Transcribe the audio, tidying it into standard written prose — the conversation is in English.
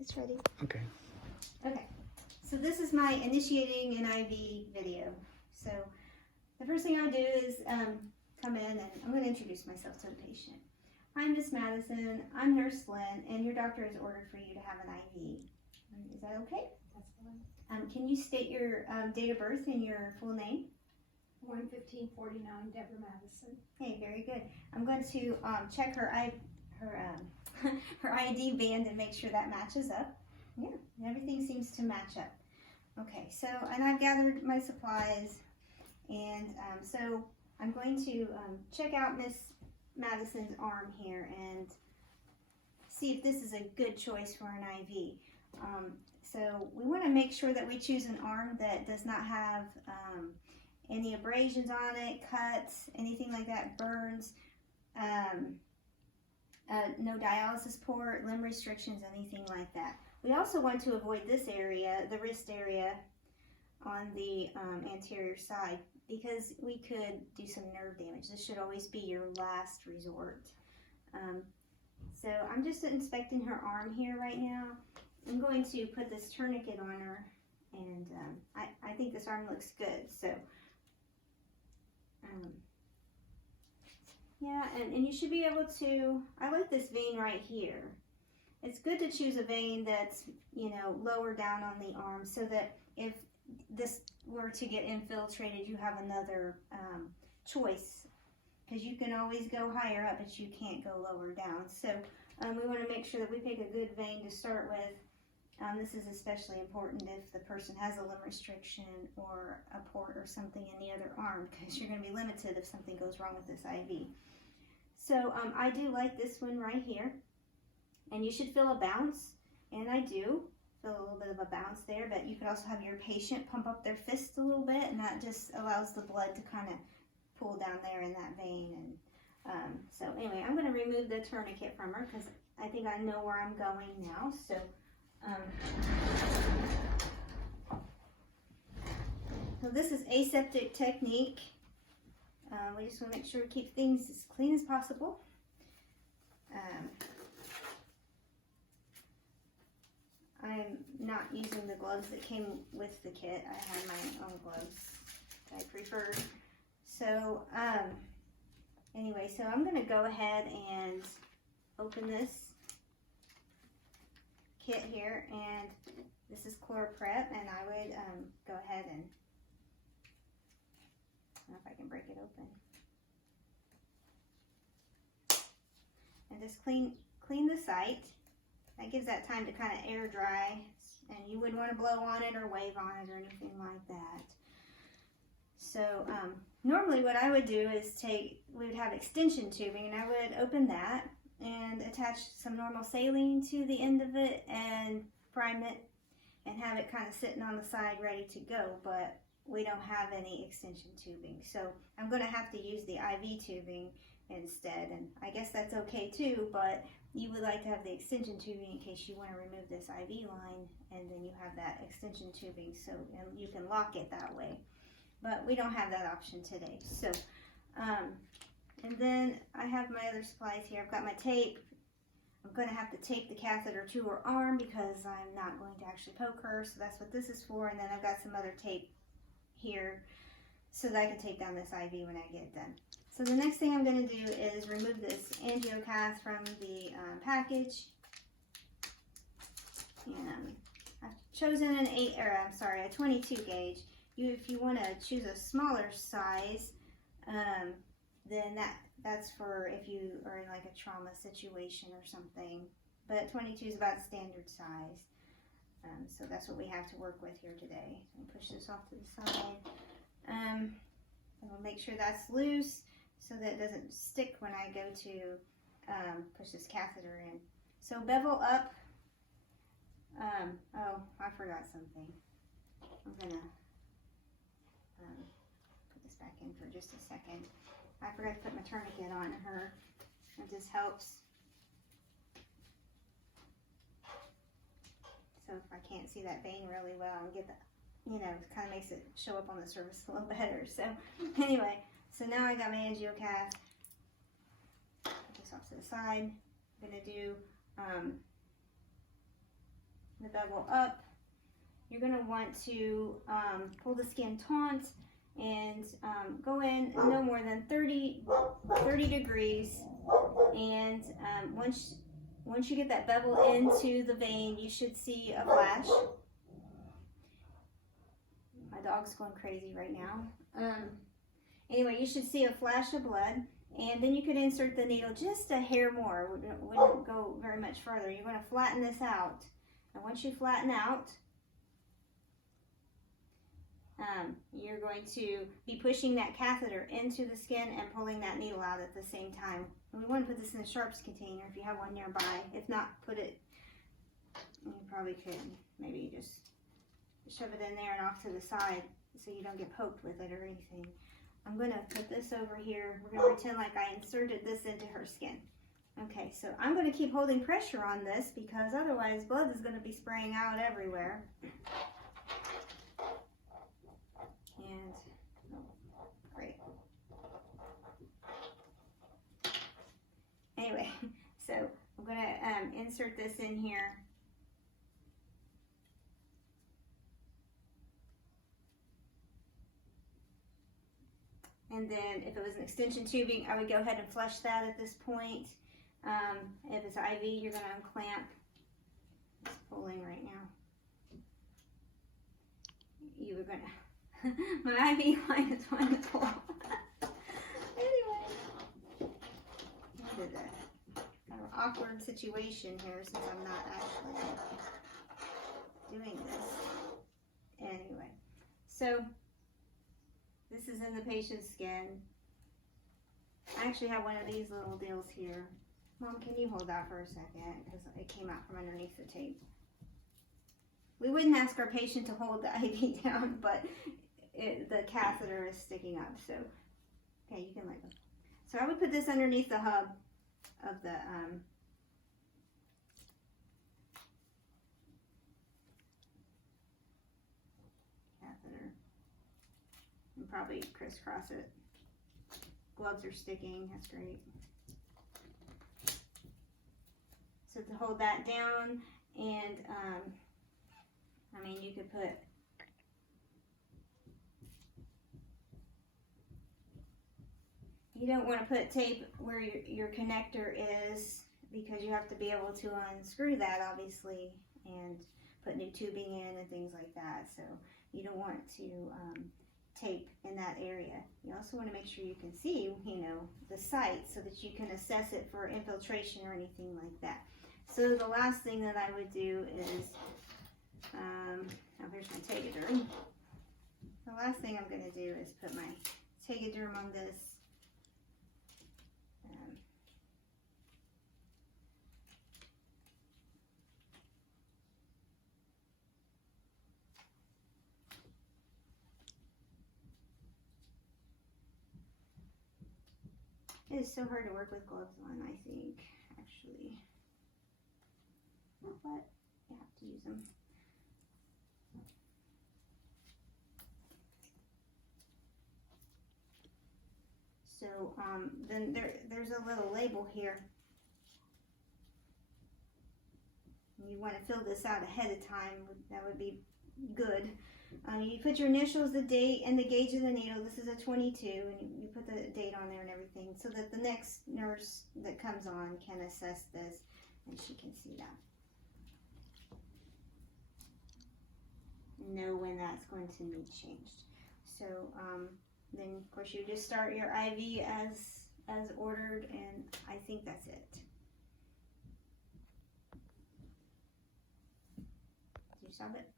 It's ready. Okay. Okay, so this is my initiating an IV video. So the first thing I do is come in and I'm going to introduce myself to the patient. I'm Miss Madison, I'm Nurse Lynn, and your doctor has ordered for you to have an IV. Is that okay? That's fine. Can you state your date of birth and your full name? 1/15/49, Deborah Madison. Hey, very good. I'm going to check her her ID band and make sure that matches up. Yeah, everything seems to match up. Okay, so, and I've gathered my supplies, and so I'm going to check out Miss Madison's arm here and see if this is a good choice for an IV. So we want to make sure that we choose an arm that does not have any abrasions on it, cuts, anything like that, burns, no dialysis port, limb restrictions, anything like that. We also want to avoid this area, the wrist area on the anterior side, because we could do some nerve damage. This should always be your last resort. So I'm just inspecting her arm here right now. I'm going to put this tourniquet on her, and I think this arm looks good. So yeah, and you should be able to, I like this vein right here. It's good to choose a vein that's, you know, lower down on the arm so that if this were to get infiltrated, you have another choice. Because you can always go higher up, but you can't go lower down. So we want to make sure that we pick a good vein to start with. This is especially important if the person has a limb restriction or a port or something in the other arm, because you're going to be limited if something goes wrong with this IV. So I do like this one right here, and you should feel a bounce, and I do feel a little bit of a bounce there, but you could also have your patient pump up their fist a little bit, and that just allows the blood to kind of pool down there in that vein. And so anyway, I'm going to remove the tourniquet from her because I think I know where I'm going now. So so this is aseptic technique. We just want to make sure we keep things as clean as possible. I'm not using the gloves that came with the kit. I have my own gloves that I prefer. So anyway, so I'm going to go ahead and open this kit here, and this is ChloraPrep, and I would go ahead and, I don't know if I can break it open, and just clean the site. That gives that time to kind of air dry, and you wouldn't want to blow on it or wave on it or anything like that. So normally what I would do is we would have extension tubing, and I would open that and attach some normal saline to the end of it and prime it and have it kind of sitting on the side ready to go, but we don't have any extension tubing. So I'm going to have to use the IV tubing instead, and I guess that's okay too, but you would like to have the extension tubing in case you want to remove this IV line, and then you have that extension tubing so and you can lock it that way. But we don't have that option today. So and then I have my other supplies here. I've got my tape. I'm going to have to tape the catheter to her arm because I'm not going to actually poke her, so that's what this is for. And then I've got some other tape here so that I can take down this IV when I get it done. So the next thing I'm going to do is remove this angiocath from the package. And I've chosen a 22 gauge. If you want to choose a smaller size, then that's for if you are in like a trauma situation or something. But 22 is about standard size. So that's what we have to work with here today. So push this off to the side. And we'll make sure that's loose so that it doesn't stick when I go to push this catheter in. So bevel up. Oh, I forgot something. I'm gonna put this back in for just a second. I forgot to put my tourniquet on her. It just helps. So if I can't see that vein really well and get that, you know, it kind of makes it show up on the surface a little better. So anyway, so now I got my angiocath. Put this off to the side. I'm gonna do the bevel up. You're going to want to pull the skin taut and go in no more than 30 degrees. And once you get that bevel into the vein, you should see a flash. My dog's going crazy right now. Anyway, you should see a flash of blood. And then you could insert the needle just a hair more. Wouldn't go very much further. You're going to flatten this out. And once you flatten out, you're going to be pushing that catheter into the skin and pulling that needle out at the same time. And we want to put this in a sharps container if you have one nearby. If not, put it, you probably could maybe just shove it in there and off to the side so you don't get poked with it or anything. I'm going to put this over here. We're going to pretend like I inserted this into her skin. Okay, so I'm going to keep holding pressure on this because otherwise blood is going to be spraying out everywhere. And, oh, great. Anyway, so I'm going to insert this in here. And then if it was an extension tubing, I would go ahead and flush that at this point. If it's IV, you're going to unclamp. It's pulling right now. You were going to... My IV line is wanting to pull. Anyway. This is a kind of awkward situation here since I'm not actually doing this. Anyway. So... this is in the patient's skin. I actually have one of these little deals here. Mom, can you hold that for a second? Because it came out from underneath the tape. We wouldn't ask our patient to hold the IV down, but the catheter is sticking up. So, okay, you can let go. So I would put this underneath the hub of the catheter. And probably crisscross it. Gloves are sticking, that's great. So to hold that down, and I mean, you could put you don't want to put tape where your connector is because you have to be able to unscrew that obviously and put new tubing in and things like that. So you don't want to tape in that area. You also want to make sure you can see, you know, the site so that you can assess it for infiltration or anything like that. So the last thing that I would do is, now here's my Tegaderm. The last thing I'm going to do is put my Tegaderm on this. It is so hard to work with gloves on, I think, actually. But you have to use them. So then there's a little label here. You want to fill this out ahead of time. That would be good. You put your initials, the date, and the gauge of the needle. This is a 22, and you put the date on there and everything so that the next nurse that comes on can assess this and she can see that. Know when that's going to need changed. So then of course you just start your IV as ordered, and I think that's it. Did you stop it?